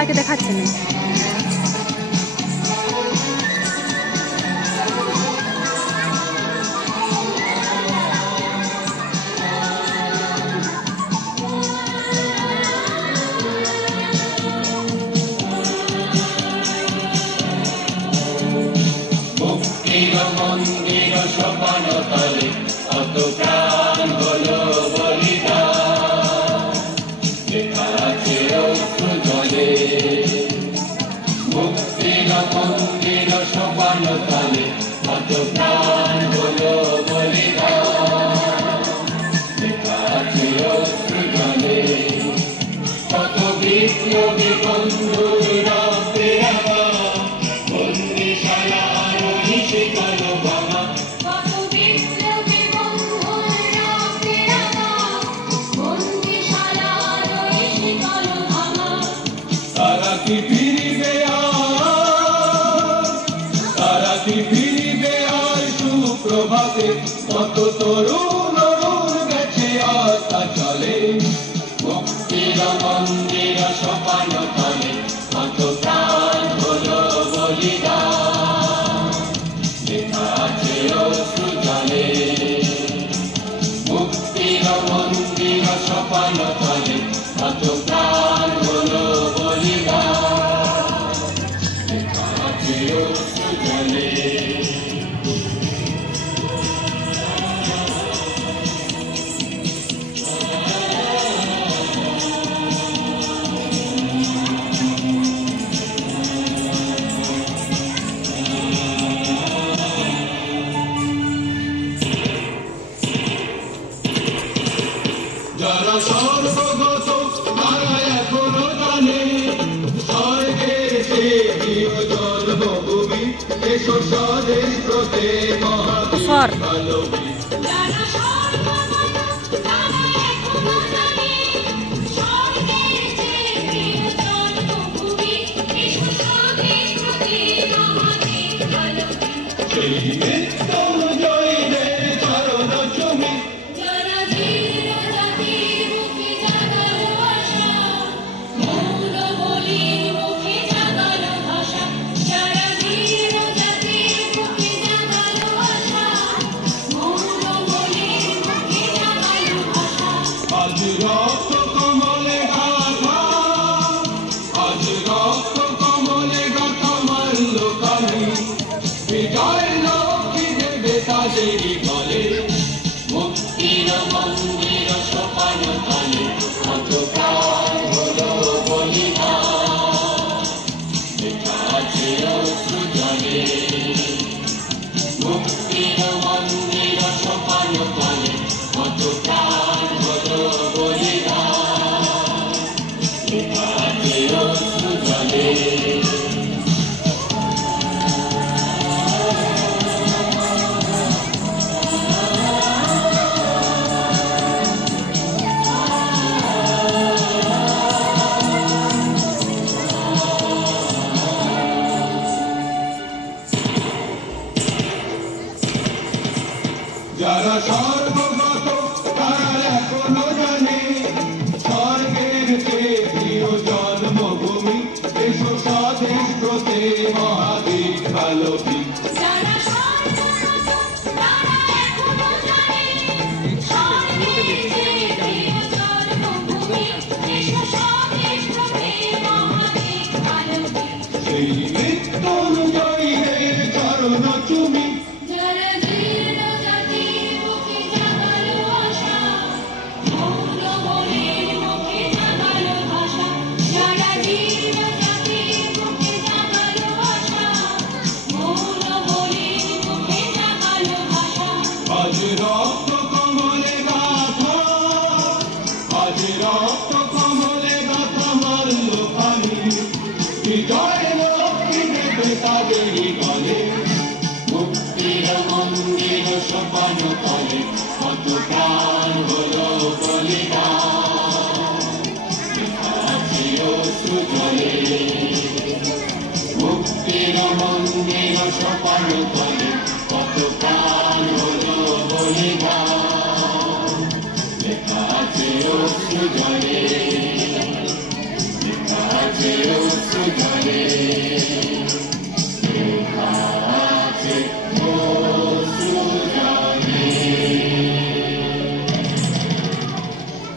সবাইকে দেখাচ্ছেন। মন্দির সোপান তলে কত প্রাণ হলো বলিদান, লেখা আছে অশ্রু জলে। মুক্তির মন্দির সোপান তলে কত প্রাণ হলো বলিদান, লেখা আছে অশ্রু জলে। কত বিপ্লবী বন্ধুর রক্তে রাঙা বন্দিশালার শিকল ভাঙা, কত বিপ্লবী বন্ধুর রক্তে রাঙা বন্দিশালার শিকল ভাঙা। তারা কি ফিরিবে আজ, তারা কি ফিরিবে আজ সুপ্রভাতে, কত তরুণ অরুণ গেছে আস্থা চলে। মুক্তির মন্দির সোপান তলে কত প্রাণ হলো বলিদান, লেখা আছে অশ্রু জলে। মুক্তির মন্দির সোপান তলে কত প্রাণ হলো বলিদান, লেখা আছে অশ্রু জলে। যারা সর্বগত তারা এখনো জানে স্বর্গের সে প্রিয় জন্মভূমি, এসো স্বদেশ প্রতে মহাবীর ভালোবী। যারা সর্বগত তারা এখনো জানে স্বর্গের যে প্রিয় জন্মভূমি, এসো স্বদেশ প্রতে মহাবীর ভালোবী। সেই মৃত্যুঞ্জয়ীদের চরণ চুমি, যারা ধীর জাতির মুখে জাগালো আশা, মৌন বলির মুখে জাগালো ভাষা। যারা ধীর জাতির মুখে জাগালো আশা, মৌন বলির মুখে জাগালো ভাষা। আজ রক্ত কমলে গাথা, আজ রক্ত কমলে গাথা মারল কালি, বিজয় লক্ষ্মী দেবে তাদেরই বলে। মুক্তির মন্দির সোপান তলে কত প্রাণ হলো বলিদান, লেখা আছে অশ্রু জলে। মুক্তির মন্দির সোপান তলে কত প্রাণ হলো বলিদান, লেখা আছে অশ্রু জলে। যারা সর্বগত তারা এখনো জানে স্বর্গের সে প্রিয় জন্মভূমি, এসো স্বদেশ প্রতে মহাবীর ভালোবী। যারা সর্বগত তারা এখনো জানে স্বর্গের যে প্রিয় জন্মভূমি, এসো স্বদেশ প্রতে মহাবীর ভালোবী। সেই মৃত্যুঞ্জয়ীদের চরণ চুমি, যারা ধীর জাতির মুখে জাগালো আশা, মৌন বলির মুখে জাগালো ভাষা। যারা ধীর জাতির মুখে জাগালো আশা, মৌন বলির মুখে জাগালো ভাষা। আজ রক্ত কমলে গাথা, আজ রক্ত কমলে গাথা মারল কালি, বিজয় লক্ষ্মী দেবে তাদেরই বলে। মুক্তির মন্দির সোপান তলে কত প্রাণ হলো বলিদান, লেখা আছে অশ্রু জলে। মুক্তির মন্দির সোপান তলে কত প্রাণ হলো বলিদান, লেখা আছে অশ্রু জলে, লেখা আছে রে